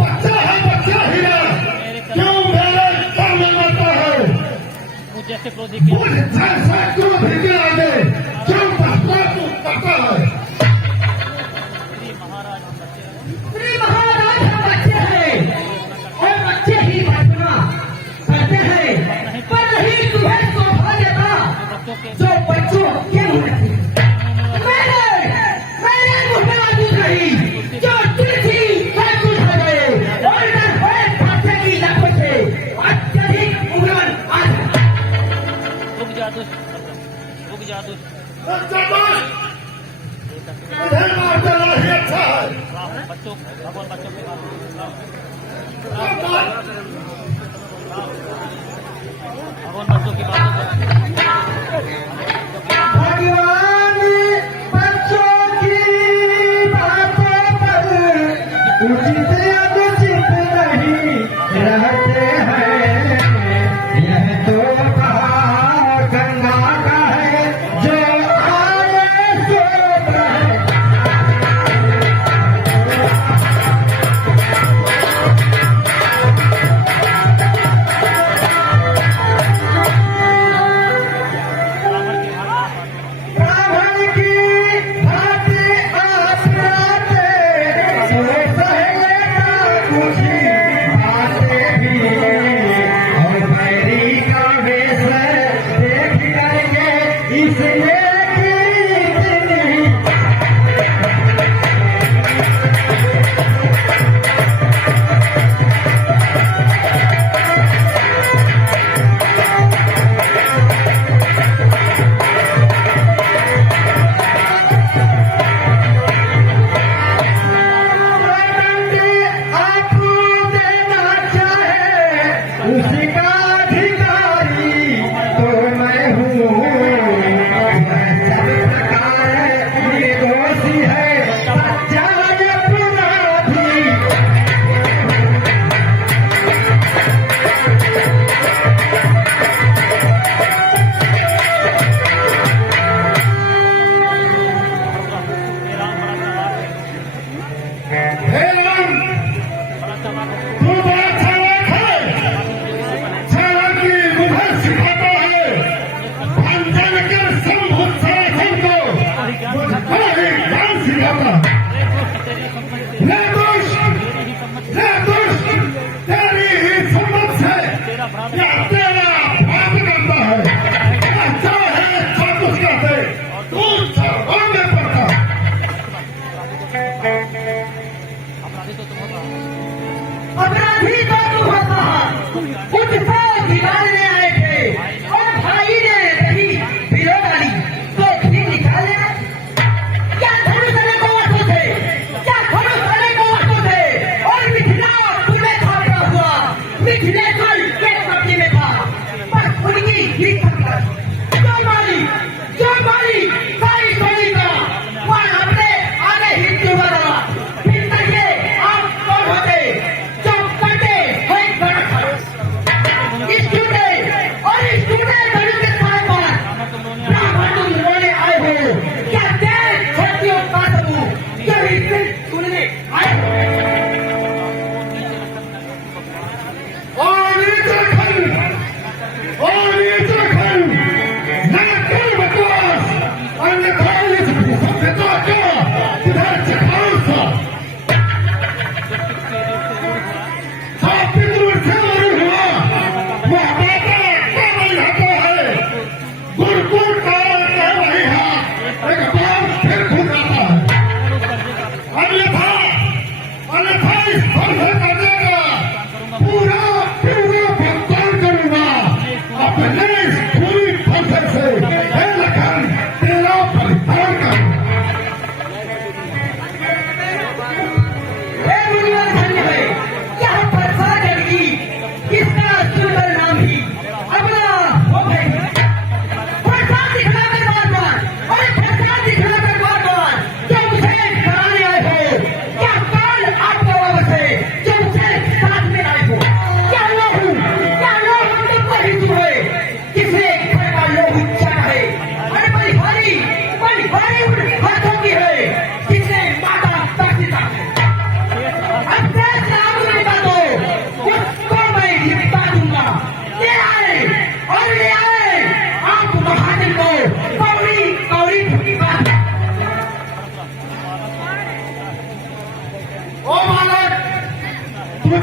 बच्चा है, बच्चा हीरा कैसे क्रोधी किया? श्री महाराज हम बच्चे हैं। श्री महाराज हम बच्चे हैं और बच्चे ही प्रार्थना करते हैं, पर नहीं तुम्हें शोभा देता बच्चों के जो बच्चों के मुंह में मैंने मुंह में आदूध नहीं जो तुलसी है तुझ गए और इधर होए फाटे की लपट से अत्यधिक उग्रवन आज रुक जा दुष्ट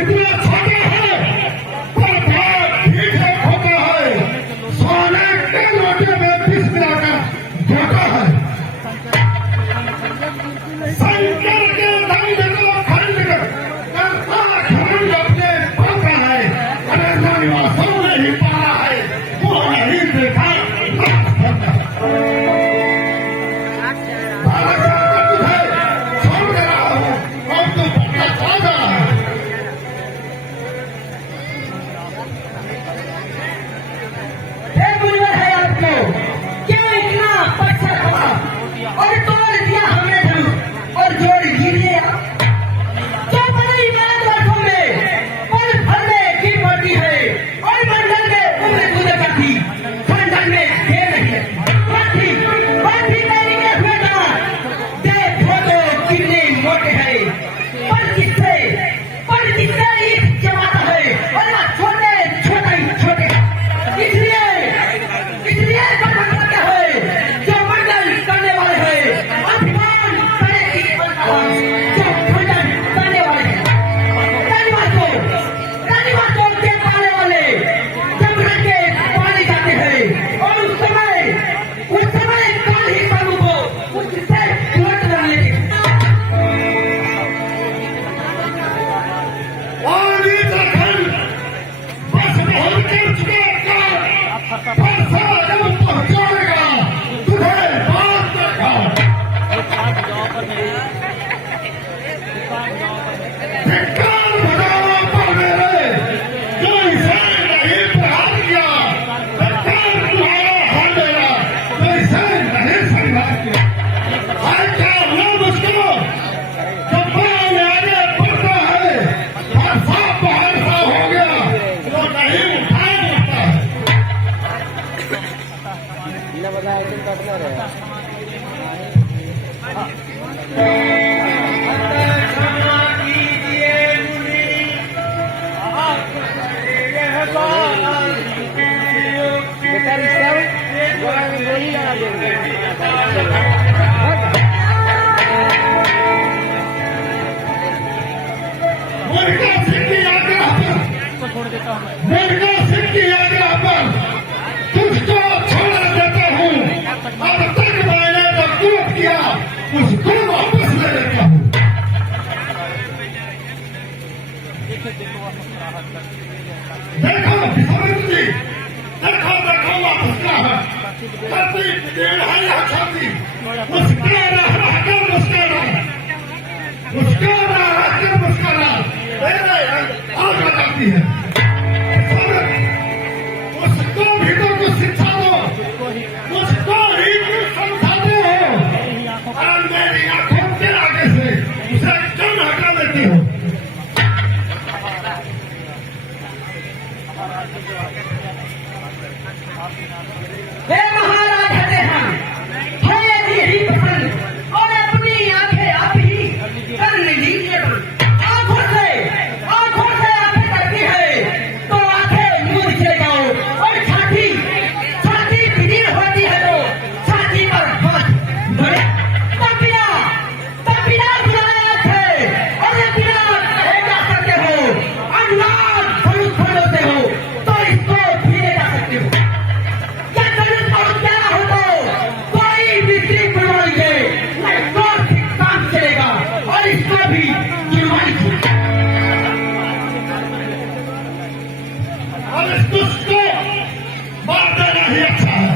जितना छोटा है पर बहुत मीठे होता है। सोने के लोटे में विष मिलाकर धोता है। शंकर के दंड को खंड करता खंड अपने पाता है। अरे निवासों में ही पाया है, वो नहीं देखा। देखो जी, देखो देखो मुस्कुराहट, छाती टेढ़ है या छाती मुस्कुरा रहा है, मुस्कुरा रहा मुस्कुरा आग लगाती है। उसको भी तो कुछ शिक्षा दो, उसको ही कुछ समझा दो। और मेरी आंखों के आगे से उसे क्यों हटा देती हो? हे महाराज हटे हैं, है यही पसंद और अपनी आंखें आप ही कर लीजिए। आंखों से आंखें करती है तो आंखें मूंद चले जाओ, और छाती पीली होती है तो छाती पर हाथ धरे। तब बिना बुलाए थे और बिना कहे जा सकते हो, अनलाद खड़ोते हो तो इसको फिरे जा सकते हो। भी जुर्मानी थी और इस दुष्ट को मार देना ही अच्छा है।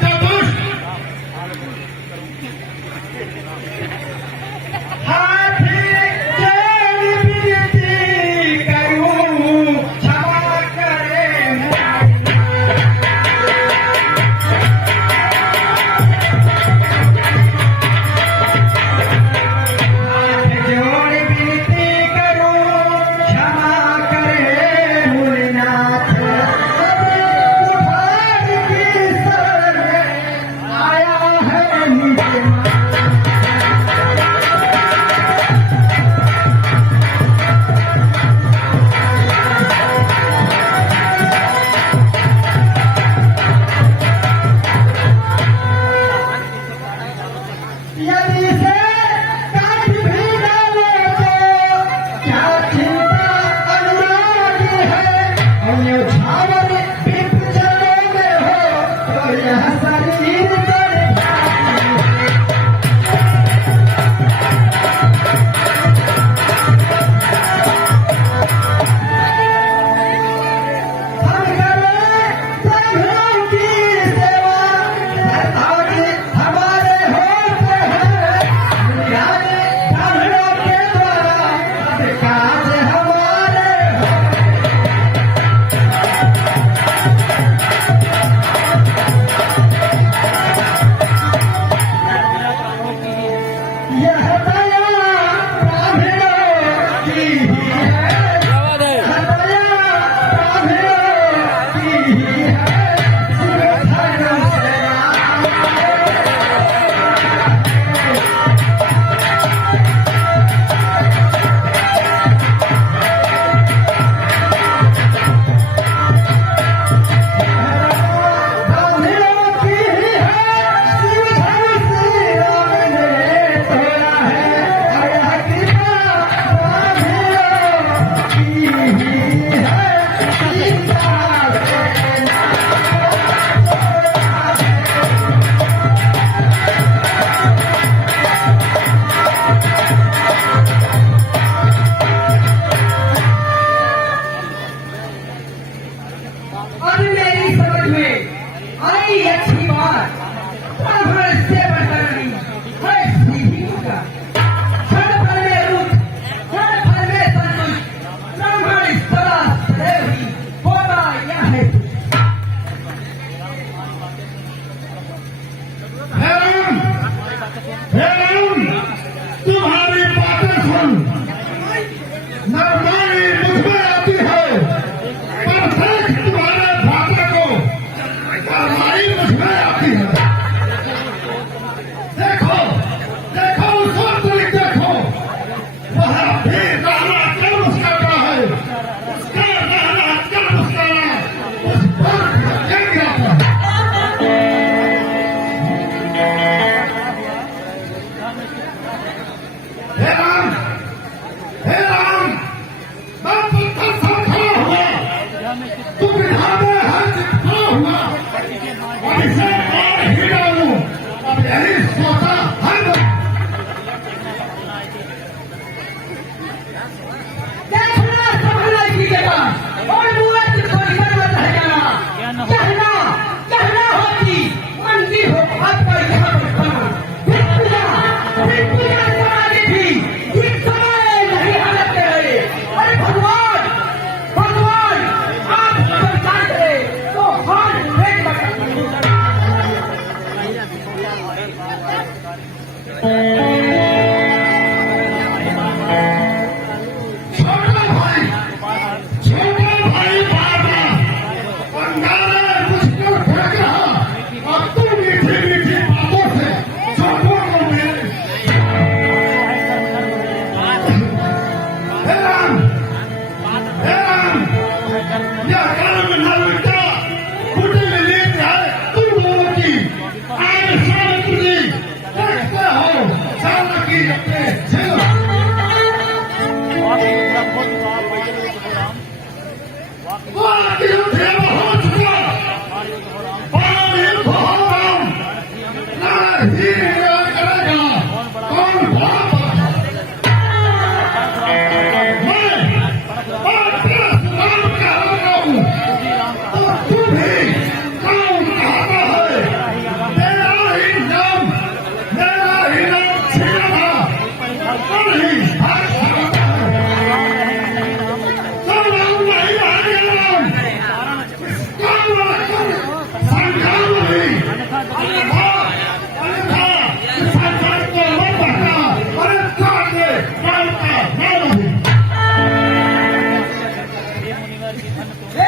क्या दुष्ट हाथी चल विनती करूं, क्षमा करें या कर्म नाविकता कुटी में लेते हैं तुम लोगों की आज शाम तुझे देखते हो साला की अपने झेल वाकी उठे हो चुका पानी भगवान ना ही करेगा कौन बाप हे